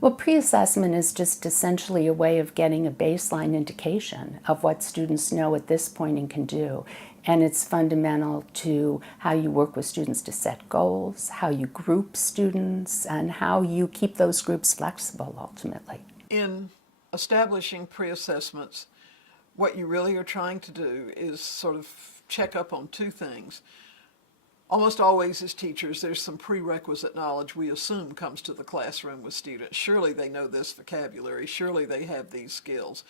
Well, pre-assessment is just essentially a way of getting a baseline indication of what students know at this point and can do. And it's fundamental to how you work with students to set goals, how you group students, and how you keep those groups flexible ultimately. In establishing pre-assessments, what you really are trying to do is sort of check up on two things. Almost always as teachers, there's some prerequisite knowledge we assume comes to the classroom with students. Surely they know this vocabulary, surely they have these skills.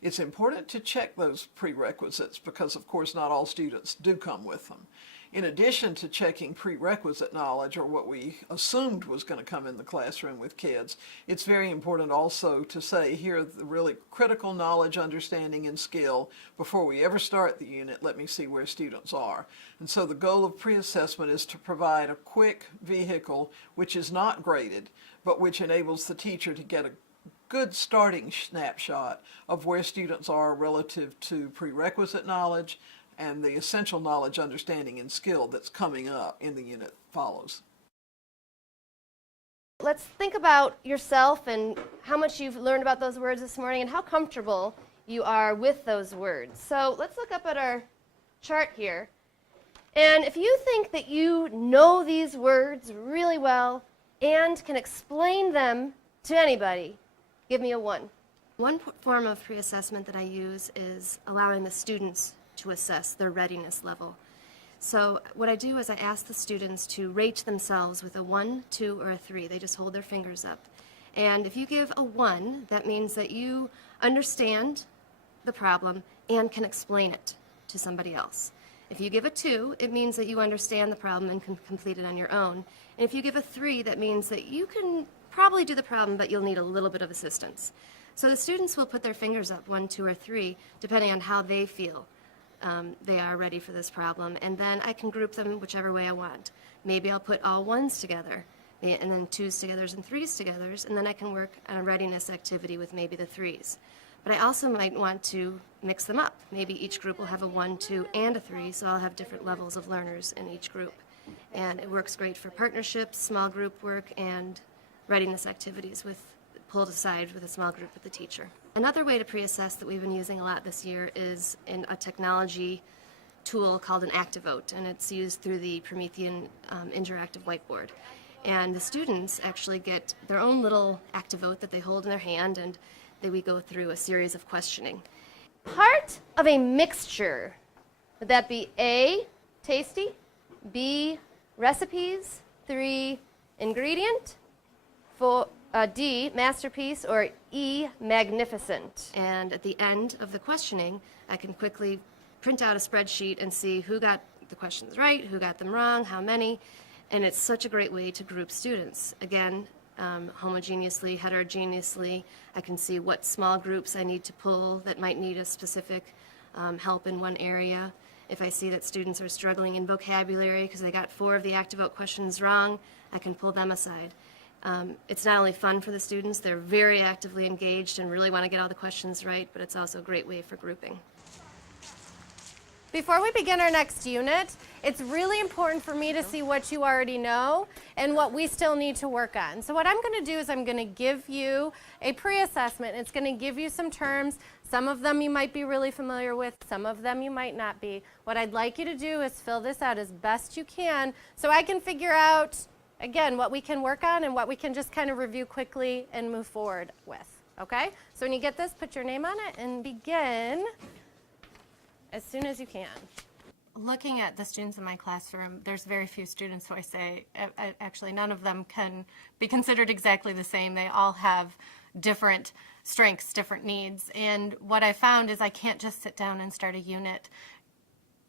It's important to check those prerequisites because, of course, not all students do come with them. In addition to checking prerequisite knowledge, or what we assumed was going to come in the classroom with kids, it's very important also to say, here are the really critical knowledge, understanding, and skill. Before we ever start the unit, let me see where students are. And so the goal of pre-assessment is to provide a quick vehicle which is not graded, but which enables the teacher to get a good starting snapshot of where students are relative to prerequisite knowledge and the essential knowledge, understanding, and skill that's coming up in the unit follows. Let's think about yourself and how much you've learned about those words this morning and how comfortable you are with those words. So let's look up at our chart here. And if you think that you know these words really well and can explain them to anybody, give me a 1. One form of pre-assessment that I use is allowing the students to assess their readiness level. So what I do is I ask the students to rate themselves with a 1, 2, or a 3. They just hold their fingers up. And if you give a 1, that means that you understand the problem and can explain it to somebody else. If you give a 2, it means that you understand the problem and can complete it on your own. And if you give a 3, that means that you can probably do the problem, but you'll need a little bit of assistance. So the students will put their fingers up, 1, 2, or 3, depending on how they feel they are ready for this problem. And then I can group them whichever way I want. Maybe I'll put all 1s together, and then 2s together and 3s together, and then I can work on a readiness activity with maybe the 3s. But I also might want to mix them up. Maybe each group will have a 1, 2, and a 3, so I'll have different levels of learners in each group. And it works great for partnerships, small group work, and readiness activities pulled aside with a small group with the teacher. Another way to pre-assess that we've been using a lot this year is in a technology tool called an ActiVote, and it's used through the Promethean interactive whiteboard. And the students actually get their own little ActiVote that they hold in their hand, and then we go through a series of questioning. Part of a mixture, would that be A, tasty, B, recipes, 3, ingredient, 4, D, masterpiece, or E, magnificent? And at the end of the questioning, I can quickly print out a spreadsheet and see who got the questions right, who got them wrong, how many, and it's such a great way to group students. Again, homogeneously, heterogeneously, I can see what small groups I need to pull that might need a specific help in one area. If I see that students are struggling in vocabulary because they got 4 of the ActiVote questions wrong, I can pull them aside. It's not only fun for the students, they're very actively engaged and really want to get all the questions right, but it's also a great way for grouping. Before we begin our next unit, it's really important for me to see what you already know and what we still need to work on. So what I'm going to do is I'm going to give you a pre-assessment. It's going to give you some terms. Some of them you might be really familiar with, some of them you might not be. What I'd like you to do is fill this out as best you can so I can figure out, again, what we can work on and what we can just kind of review quickly and move forward with, okay? So when you get this, put your name on it and begin as soon as you can. Looking at the students in my classroom, there's very few students who I say, actually none of them can be considered exactly the same. They all have different strengths, different needs. And what I found is I can't just sit down and start a unit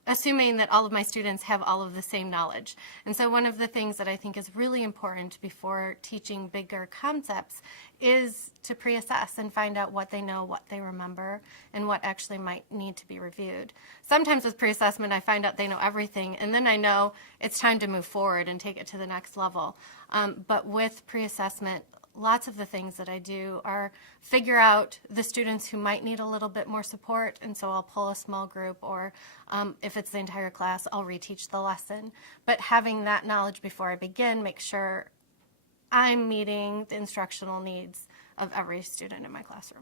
assuming that all of my students have all of the same knowledge. And so one of the things that I think is really important before teaching bigger concepts is to pre-assess and find out what they know, what they remember, and what actually might need to be reviewed. Sometimes with pre-assessment I find out they know everything, and then I know it's time to move forward and take it to the next level. But with pre-assessment, lots of the things that I do are figure out the students who might need a little bit more support, and so I'll pull a small group, or if it's the entire class, I'll reteach the lesson. But having that knowledge before I begin, make sure I'm meeting the instructional needs of every student in my classroom.